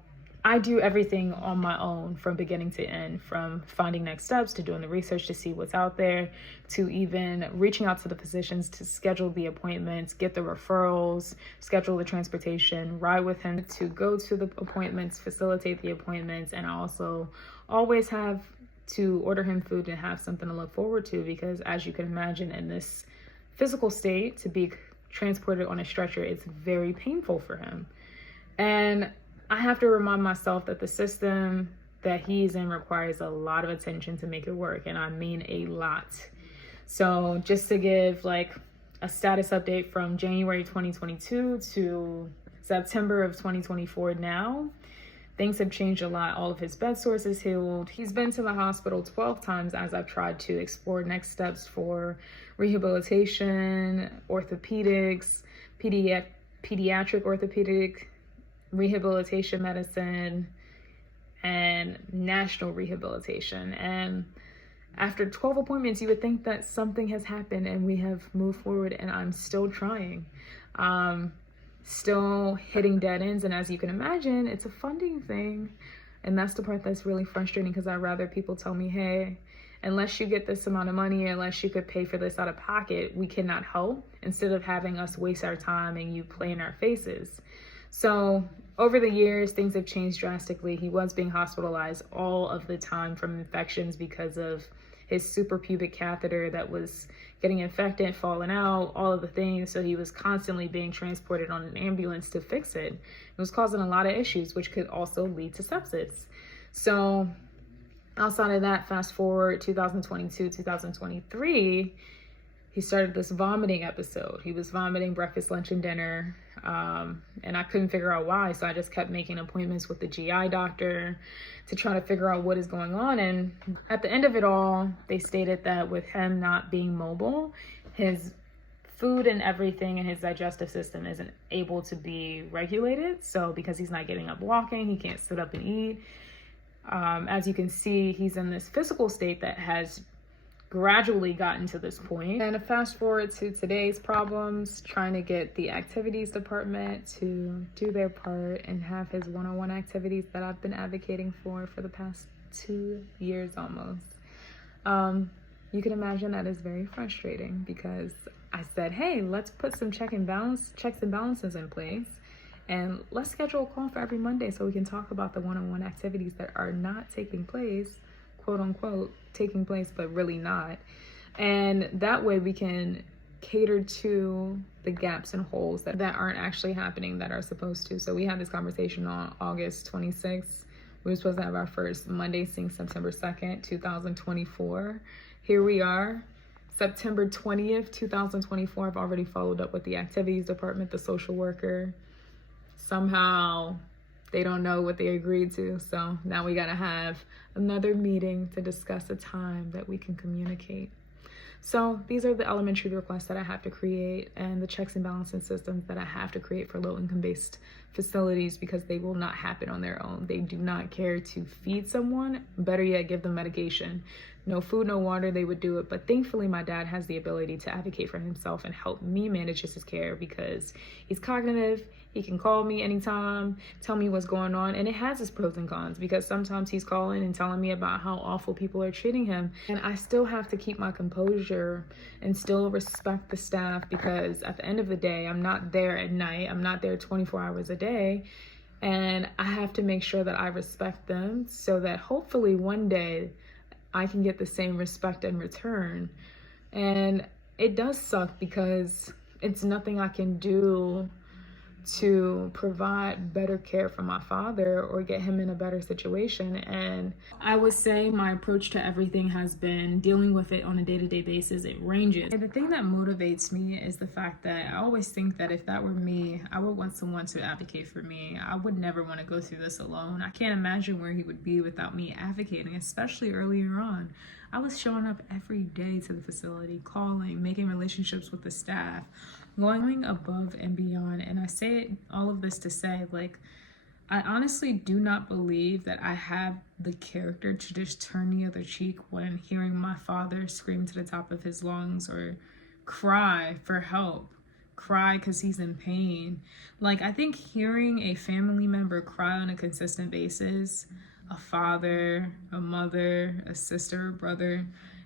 I I do everything on my own from beginning to end, from finding next steps to doing the research to see what's out there, to even reaching out to the physicians to schedule the appointments, get the referrals, schedule the transportation, ride with him to go to the appointments, facilitate the appointments. And I also always have to order him food and have something to look forward to, because as you can imagine, in this physical state, to be transported on a stretcher, it's very painful for him. And I have to remind myself that the system that he's in requires a lot of attention to make it work, and I mean a lot. So just to give like a status update from January 2022 to September of 2024 now, things have changed a lot. All of his bed sores is healed. He's been to the hospital 12 times as I've tried to explore next steps for rehabilitation, orthopedics, pediatric orthopedic, rehabilitation medicine, and national rehabilitation. And after 12 appointments, you would think that something has happened and we have moved forward, and I'm still trying. Still hitting dead ends, and as you can imagine, it's a funding thing. And that's the part that's really frustrating, because I'd rather people tell me, hey, unless you get this amount of money, unless you could pay for this out of pocket, we cannot help, instead of having us waste our time and you play in our faces. So over the years, things have changed drastically. He was being hospitalized all of the time from infections because of his suprapubic catheter that was getting infected, falling out, all of the things. So he was constantly being transported on an ambulance to fix it. It was causing a lot of issues, which could also lead to sepsis. So outside of that, fast forward 2022, 2023, he started this vomiting episode. He was vomiting breakfast, lunch, and dinner. And I couldn't figure out why. So I just kept making appointments with the GI doctor to try to figure out what is going on. And at the end of it all, they stated that with him not being mobile, his food and everything in his digestive system isn't able to be regulated. So because he's not getting up walking, he can't sit up and eat. As you can see, he's in this physical state that has gradually gotten to this point. And fast forward to today's problems, trying to get the activities department to do their part and have his one-on-one activities that I've been advocating for the past 2 years almost. You can imagine that is very frustrating, because I said, hey, let's put some checks and balances in place, and let's schedule a call for every Monday so we can talk about the one-on-one activities that are not taking place, quote unquote, taking place, but really not. And that way we can cater to the gaps and holes that aren't actually happening that are supposed to. So we had this conversation on August 26th. We were supposed to have our first Monday sync September 2nd, 2024. Here we are, September 20th, 2024. I've already followed up with the activities department, the social worker. Somehow they don't know what they agreed to. So now we gotta have another meeting to discuss a time that we can communicate. So these are the elementary requests that I have to create, and the checks and balances systems that I have to create for low-income based facilities, because they will not happen on their own. They do not care to feed someone, better yet, give them medication. No food, no water, they would do it. But thankfully, my dad has the ability to advocate for himself and help me manage his care, because he's cognitive. He can call me anytime, tell me what's going on. And it has its pros and cons, because sometimes he's calling and telling me about how awful people are treating him. And I still have to keep my composure and still respect the staff, because at the end of the day, I'm not there at night. I'm not there 24 hours a day. And I have to make sure that I respect them, so that hopefully one day I can get the same respect in return. And it does suck, because it's nothing I can do to provide better care for my father or get him in a better situation. And I would say my approach to everything has been dealing with it on a day-to-day basis. It ranges. And the thing that motivates me is the fact that I always think that if that were me, I would want someone to advocate for me. I would never want to go through this alone. I can't imagine where he would be without me advocating, especially earlier on. I was showing up every day to the facility, calling, making relationships with the staff, going above and beyond. And I say all of this to say, like, I honestly do not believe that I have the character to just turn the other cheek when hearing my father scream to the top of his lungs or cry for help, cry because he's in pain. Like, I think hearing a family member cry on a consistent basis, a father, a mother, a sister, a brother,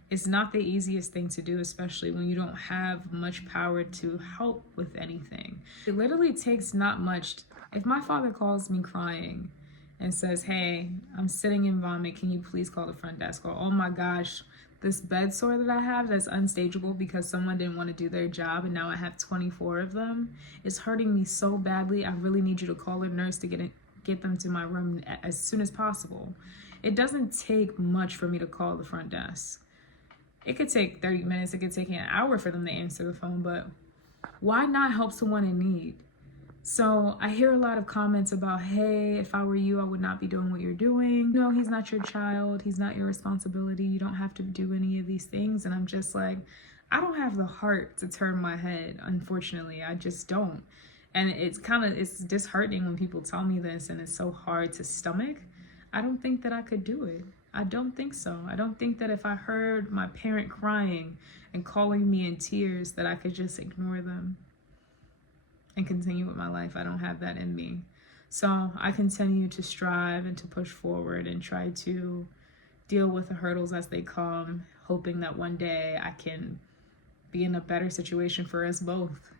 is not the easiest thing to do, especially when you don't have much power to help with anything. It literally takes not much. If my father calls me crying and says, hey, I'm sitting in vomit, can you please call the front desk? Or, oh my gosh, this bed sore that I have that's unstageable because someone didn't want to do their job and now I have 24 of them, it's hurting me so badly. I really need you to call a nurse to get them to my room as soon as possible. It doesn't take much for me to call the front desk. It could take 30 minutes, it could take an hour for them to answer the phone, but why not help someone in need? So I hear a lot of comments about, hey, if I were you, I would not be doing what you're doing. No, he's not your child. He's not your responsibility. You don't have to do any of these things. And I'm just like, I don't have the heart to turn my head, unfortunately. I just don't. And it's disheartening when people tell me this and it's so hard to stomach. I don't think that I could do it. I don't think so. I don't think that if I heard my parent crying and calling me in tears that I could just ignore them and continue with my life. I don't have that in me. So I continue to strive and to push forward and try to deal with the hurdles as they come, hoping that one day I can be in a better situation for us both.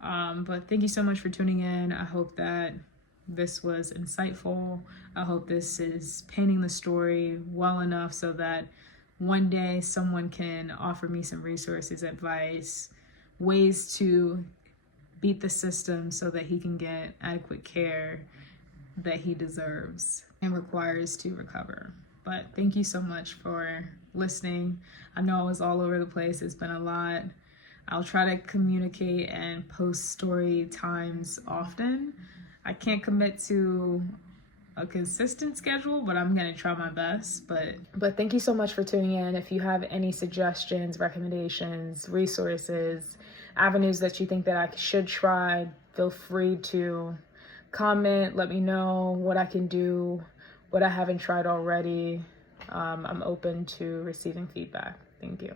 But thank you so much for tuning in. I hope that this was insightful. I hope this is painting the story well enough so that one day someone can offer me some resources, advice, ways to beat the system so that he can get adequate care that he deserves and requires to recover. But thank you so much for listening. I know I was all over the place. It's been a lot. I'll try to communicate and post story times often. I can't commit to a consistent schedule, but I'm gonna try my best. But thank you so much for tuning in. If you have any suggestions, recommendations, resources, avenues that you think that I should try, feel free to comment. Let me know what I can do, what I haven't tried already. I'm open to receiving feedback. Thank you.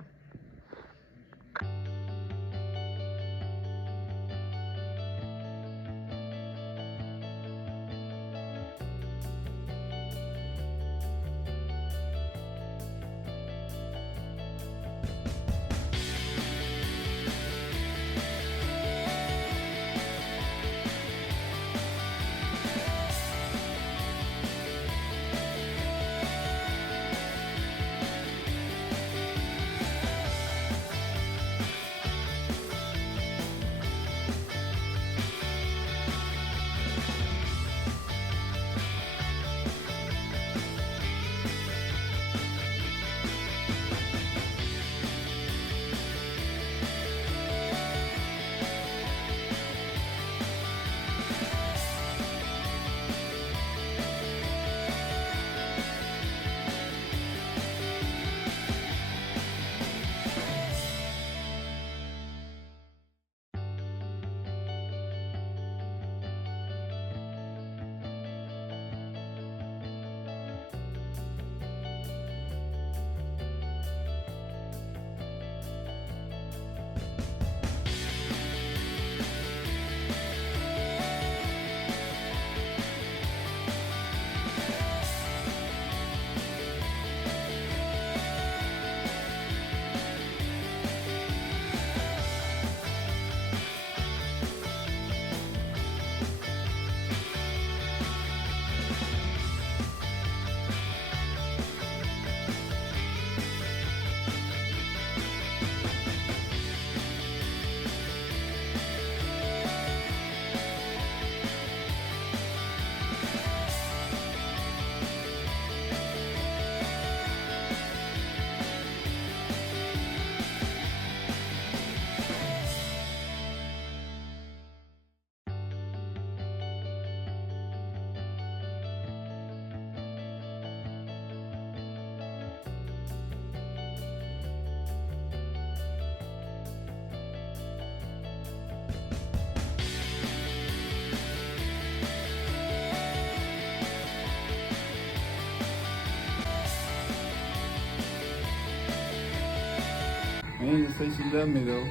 I ain't just say she loved me though.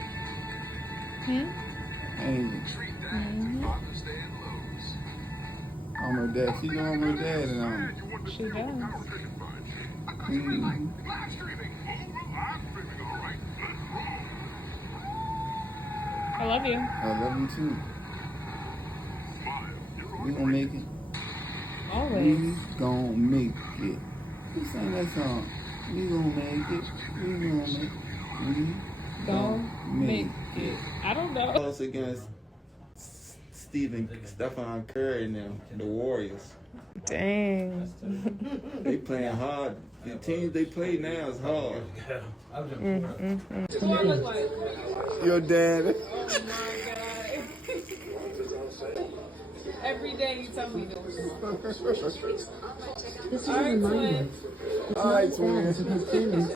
Hmm? Ain't it? On her dad. She's on her dad and on. She does. I love you. I love you too. We gonna make it. Always. We gonna make it. Who sang that song? We gonna make it. We gonna make it. We Gonna make it. I don't know. Us against Stephen Curry and them, the Warriors. Dang. They playing hard. The teams they play now is hard. What do I look like? Your dad. Oh my God. Every day you tell me this. This is a reminder. All right, twin.